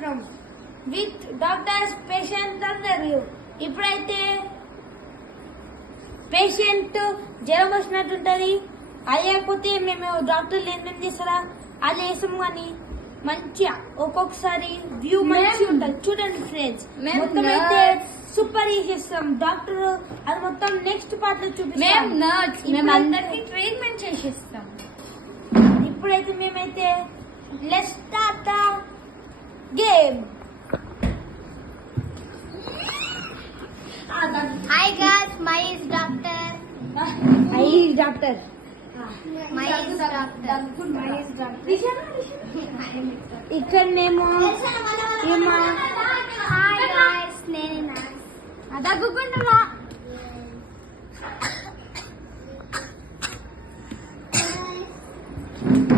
చేస్తున్నాం with doctors patient అందరూ. ఇప్పుడైతే పేషెంట్ జ్వరం వచ్చినట్టుంటది, అయ్యకపోతే మేము డాక్టర్లు ఏమేం చేస్తారా అది వేసాం. కానీ మంచిగా ఒక్కొక్కసారి వ్యూ మంచిగా ఉంటుంది చూడండి ఫ్రెండ్స్. మొత్తం అయితే సూపర్ చేసేస్తాం. డాక్టర్ అది మొత్తం నెక్స్ట్ పార్ట్ లో చూపిస్తాం. మేము అందరికి ట్రీట్మెంట్ చేసేస్తాం. ఇప్పుడైతే మేమైతే let's start the game. Hi guys, my is doctor. ఇక్కడనేమో Hi guys, నేను దగ్గుకుంటున్నా.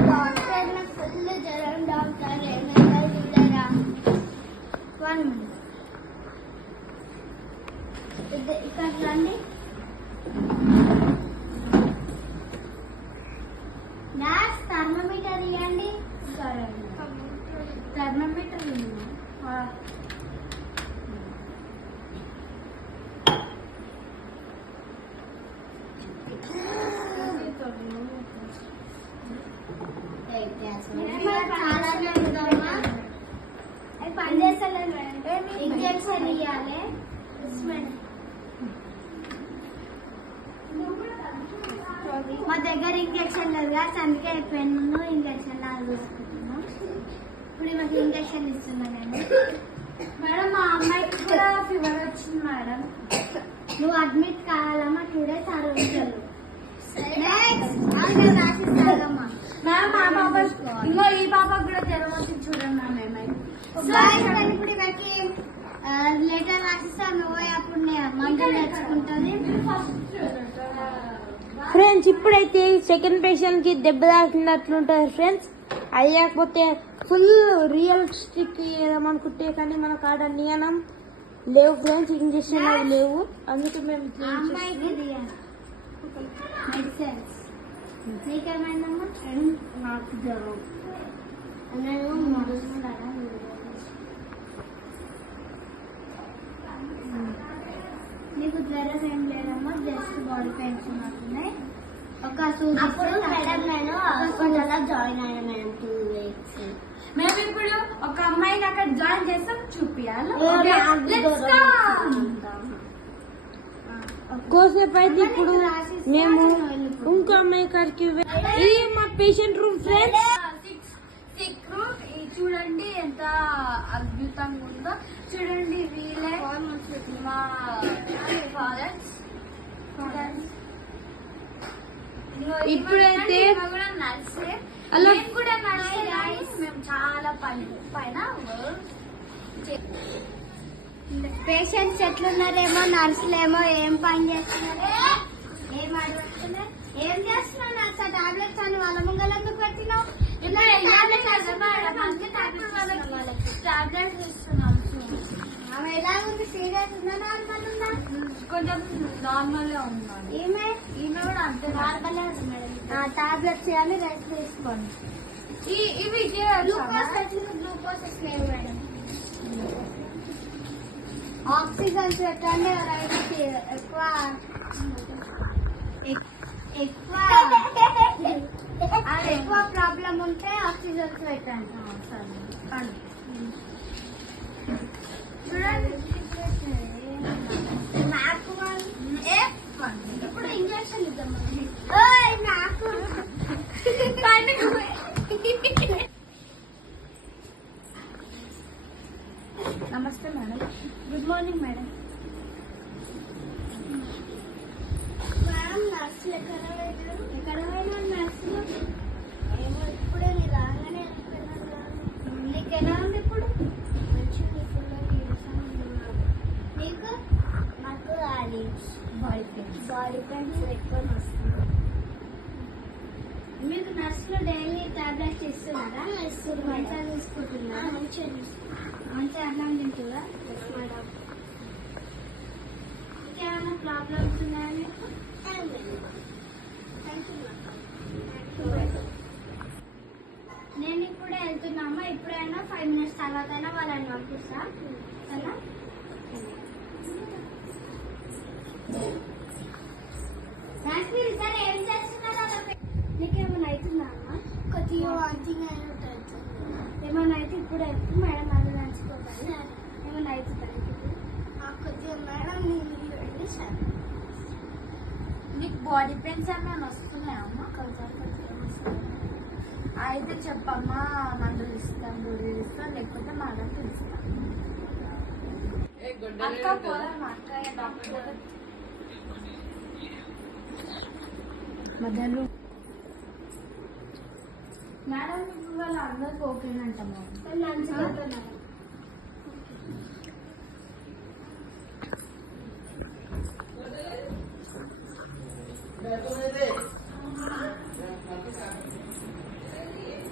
డాక్టర్ నాకు ఫుల్ జ్వరం డాక్టర్, ఏమైనా చూడరా? 1 minute. ఇక్కడ రండి. నర్స్ థర్మోమీటర్ ఇవ్వండి. థర్మోమీటర్ పనిచేస్తలేదు. ఇంజక్షన్ ఇవ్వాలి. మా దగ్గర ఇంజక్షన్ లేదు కదా, అందుకే పెన్ను ఇంజక్షన్ లాగా తీసుకుంటున్నాం. ఇప్పుడు మాకు ఇంజక్షన్ ఇస్తున్నానండి. మేడం మా అమ్మాయికి కూడా ఫీవర్ వచ్చింది మేడం. నువ్వు అడ్మిట్ కావాలమ్మా, 2 days ఆ రోజులు రాసిస్తాగమ్మా. మ్యామ్ మా పాప ఇంకో ఈ పాపకు కూడా జ్వరం వచ్చింది చూడండి మ్యామ్. ఏమైనా ఇప్పుడు ఇవకి లెటర్ రాసిస్తాను, అప్పుడు మందులు తెచ్చుకుంటుంది. ఫ్రెండ్స్ ఇప్పుడైతే సెకండ్ పేషెంట్ కి దెబ్బ తాకినట్లుంటది ఫ్రెండ్స్. అయ్యకపోతే ఫుల్ రియలిస్టిక్ ఏమనుకుంటే కానీ మన కాడ నియమం లేవు ఫ్రెండ్స్, ఇంజక్షన్ అవి లేవు. అందుకే మేము మెడిసిన్స్. నీకేమైందమ్మా? నాకు జ్వరం. నీకు జ్వరం ఏం లేదమ్మా, జస్ట్ బాడీ పెయిన్స్ ఉన్నట్టున్నాయి. ఒక నేను హాస్పిటల్లో జాయిన్ అయినా మేడం 2 weeks. మేము ఇప్పుడు ఒక అమ్మాయిని అక్కడ జాయిన్ చేస్తాం, చూపియాలి. కోసేపు అయితే ఇప్పుడు మేము ఇంకో అమ్మాయి కాడికి ఇది మా patient room friends. Sick room చూడండి ఎంత అద్భుతంగా ఉందో. చూడండి వీళ్ళే మా ఫాదర్స్. ఇప్పుడైతే నర్సే అలా కూడా నర్సే. మేము చాలా పైన పేషెంట్స్ ఎట్లున్నారేమో, నర్సులేమో ఏం పని చేస్తున్నారో ఏం అడుగుతున్నారు. ఏం చేస్తున్నావు నర్స్? టాబ్లెట్స్ అని వాళ్ళ ముంగలందుకు పెట్టినావు. టాబ్లెట్స్ ఇస్తున్నాం. ఆమె ఎలా ఉంది? సీరియస్ ఉందా, నార్మల్ ఉందా? కొంచెం నార్మల్ గా ఉన్నాను. ఈమె కూడా అంతే నార్మల్ గా ఉంది మేడం. టాబ్లెట్స్ ఇవ్వాలి, రెస్ట్ తీసుకోండి. ఇవి గ్లూకోజ్ వచ్చింది, గ్లూకోజ్ లేవు మేడం. ఆక్సిజన్ పెట్టండి. ఎక్కువ ప్రాబ్లం ఉంటే ఆక్సిజన్ పెట్టండి. చూడండి నాకు ఇప్పుడు ఇంజక్షన్ ఇద్దాం. నాకు నమస్తే madam. Good morning madam. Madam నర్సులు ఎక్కడ పోయినా నర్సులు ఏమో ఇప్పుడే మీరు రాగానే నీకు ఎలా ఉంది ఇప్పుడు? మంచిగా నీకు? నాకు అది బాడీ పెయిన్స్ ఎక్కువ వస్తుంది. మీకు నర్సులు డైలీ టాబ్లెట్స్ ఇస్తున్నారా? మంచిగా తీసుకుంటున్నారా? మంచిగా అన్నం తింటురా? మేడం. ఇంకేమైనా ప్రాబ్లమ్స్ ఉన్నాయా మీకు? నేను ఇప్పుడే వెళ్తున్నామా, ఇప్పుడైనా 5 minutes తర్వాత అయినా వాళ్ళని పంపిస్తా. సరేనా? రాస్మిర్ ఇద్దరు ఏం చేస్తున్నారు? నీకేమైనా అవుతుందా అమ్మా? కొద్దిగా వాంతింగ్ అయిన ఉంటుంది. ఏమైనా అయితే ఇప్పుడు ఎప్పుడు మేడం అది నంచుకోవాలి. ఏమైనా అవుతుందా కొద్దిగా మేడం నేను సార్. నీకు బాడీ పెయిన్స్ ఏమైనా వస్తున్నాయా అమ్మా? కొంచెం వస్తుంది. అయితే చెప్పమ్మా, మందులు ఇస్తాం, గుడి ఇస్తాం, లేకపోతే మేడం పిలుస్తాం. అక్క పోదాం అక్క, డాక్టర్ మధ్యాహ్నం మేడం వాళ్ళ అందరికి ఓకేనంటమ్మా. నంచుకుంటున్నాను.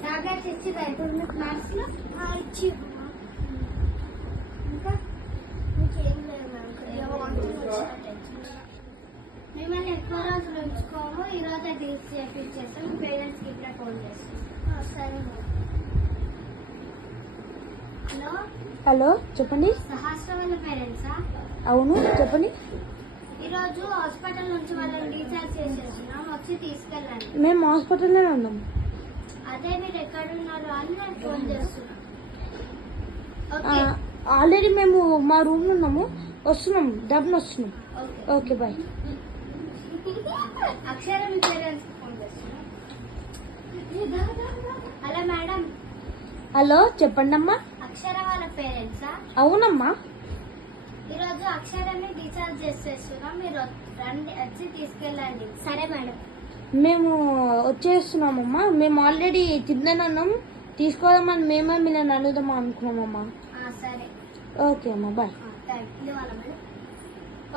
టాబ్లెట్స్ ఇచ్చిరా ఇప్పుడు మీకు మ్యాథ్స్ లో? ఇచ్చి. ఇంకా మీకేం లేదు మిమ్మల్ని ఎక్కువ రోజులు ఉంచుకోము. ఈ రోజే డీల్స్ చేపించేస్తాం. మీ పేరెంట్స్కి ఇట్లా ఫోన్ చేస్తాం. సరే. హలో హలో చెప్పండి. సహస్ర వాళ్ళ పేరెంట్సా? అవును చెప్పండి. ఈరోజు హాస్పిటల్ నుంచి వాళ్ళని రీఛార్జ్ చేసేస్తున్నాం, వచ్చి తీసుకెళ్ళండి. మేము హాస్పిటల్లోనే ఉన్నాం. అదే మీరు ఎక్కడ ఉన్నారు అని నేను ఫోన్ చేస్తున్నాను. ఓకే ఆల్రెడీ మేము మా రూమ్ లో ఉన్నాము, వస్తున్నాం, డబ్బులు వస్తున్నాం. ఓకే. Okay bye. అక్షర మీ పేరెంట్స్ ఫోన్ చేస్తున్నా. Hello madam. హలో చెప్పండి అమ్మా. అక్షర వాళ్ళ పేరెంట్సా? అవునమ్మా. ఈరోజు అక్షరాన్ని రీఛార్జ్ చేసేస్తున్నాం, మీరు రండి, వచ్చి తీసుకెళ్ళండి. సరే మేడం. మేము వచ్చేస్తున్నామమ్మా. మేము ఆల్రెడీ తిన్నాం, తీసుకోదామని మేమే మిమ్మల్ని అడుగుదామా అనుకున్నామమ్మా. సరే. ఓకే అమ్మా బాయ్. Thank you. వాళ్ళ మేడం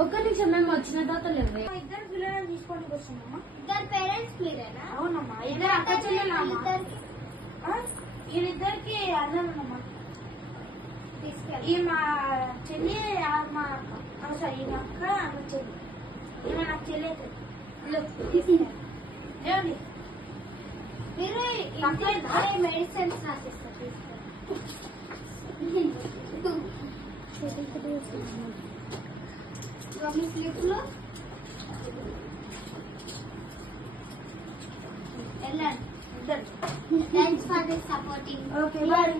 ఒక్క నిమిషం, మేము వచ్చిన తర్వాత లేవు. ఇద్దరు పిల్లలను తీసుకోవడానికి వస్తున్నామమ్మా. ఇద్దరు పేరెంట్స్ మీరేనా? అవునమ్మా. ఇద్దరు అక్క చెల్లెలమ్మా. వీళ్ళిద్దరికి అన్నమ్మా. తీసుకెళ్ళి. ఈ మా చెల్లి, మా అక్క, సారీ ఈ మా అక్క, మా చెల్లి. ఈమె నాకు చెల్లి అవుతుంది. ఏమండి మీరు మెడిసిన్స్ రాసిస్తారు. మీ స్లిప్ లో వెళ్ళండి. Thanks for this supporting. Okay bye.